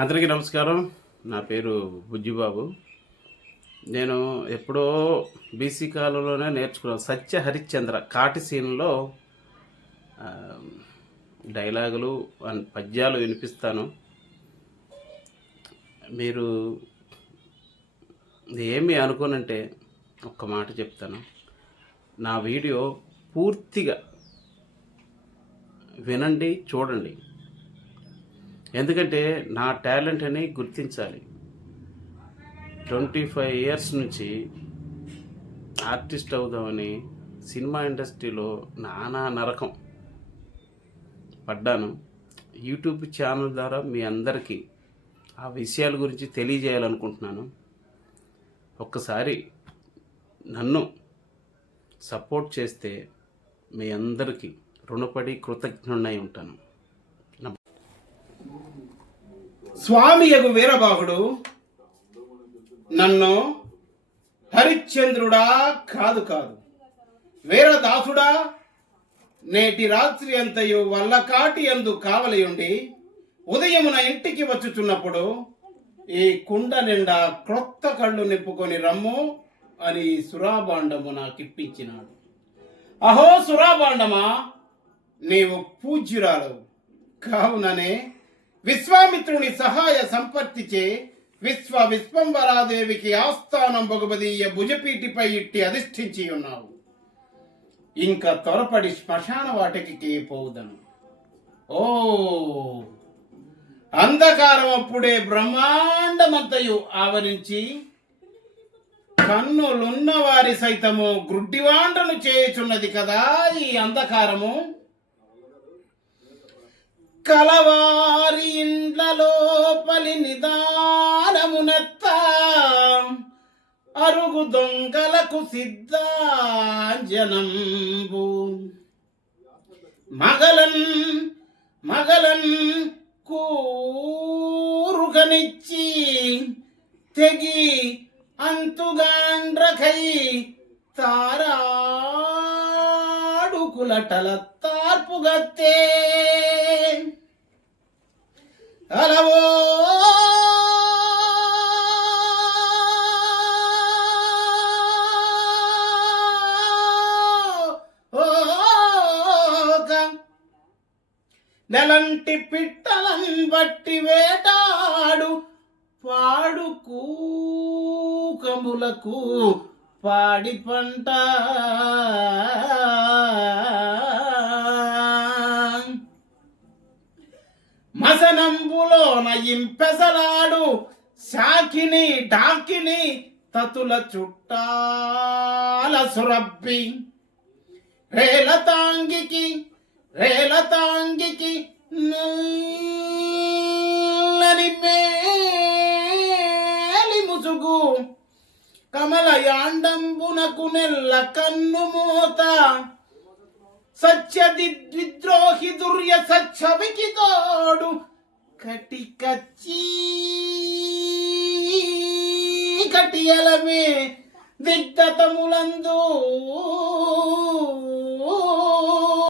అందరికీ నమస్కారం. నా పేరు బుజ్జిబాబు. నేను ఎప్పుడో బీసీ కాలంలోనే నేర్చుకున్నాను. సత్య హరిశ్చంద్ర కాటి సీన్లో డైలాగులు అండ్ పద్యాలు వినిపిస్తాను. మీరు ఏమి అనుకోనంటే ఒక్క మాట చెప్తాను. నా వీడియో పూర్తిగా వినండి, చూడండి. ఎందుకంటే నా టాలెంట్ అని గుర్తించాలి. 25 ఇయర్స్ నుంచి ఆర్టిస్ట్ అవుదామని సినిమా ఇండస్ట్రీలో నానా నరకం పడ్డాను. యూట్యూబ్ ఛానల్ ద్వారా మీ అందరికీ ఆ విషయాల గురించి తెలియజేయాలనుకుంటున్నాను. ఒక్కసారి నన్ను సపోర్ట్ చేస్తే మీ అందరికీ రుణపడి కృతజ్ఞుడై ఉంటాను. స్వామి యగు వీరబాహుడు నన్ను హరిశ్చంద్రుడా కాదు వీరదాసుడా నేటి రాత్రి అంతయు వల్లకాటి యందు కావలియుండి ఉదయమున ఇంటికి వచ్చుచున్నప్పుడు ఈ కుండ నిండా క్రొత్త కళ్ళు నింపుకొని రమ్ము అని సురాభాండము నాకిప్పించినాడు. అహో సురాభాండమా, నీవు పూజ్యురాలవు కావుననే విశ్వామిత్రుని సహాయ సంపత్తిచే విశ్వంబరాదేవికి ఆస్థానం బొగబదీయ భుజపీటిపై ఇట్టి అధిష్ఠించి ఉన్నావు. ఇంకా త్వరపడి శ్మశాన వాటికి పోవుదను. ఓ అంధకారం అప్పుడే బ్రహ్మాండమంతయు ఆవరించి కన్నులున్న వారి సైతము గ్రుడ్డివాండను చేయుచున్నది కదా ఈ అంధకారము. కలవారి ఇండ్లలోపలి నిదానమునెత్త అరుగు దొంగలకు సిద్ధాంజనంబు మగలన్ కూరుగనిచ్చి తెగి అంతుగాండ్రకై తారాడుకులటల తార్పుగత్తే అలవో నెలంటి పిట్టలం బట్టి వేటాడు పాడు కూకములకు పాడి పంట మసనంబులోన ఇంపెసలాడు శాకిని డాకిని తతుల చుట్టాల సురబ్బి రేలతాంగికి నల్లని మేలి ముసుగు కమలయాండంబునకు నెల్ల కన్ను మూత సత్యదిద్విద్రోహి దుర్య సచ్చవికి తోడు కటియలమే దిగ్ధతములందు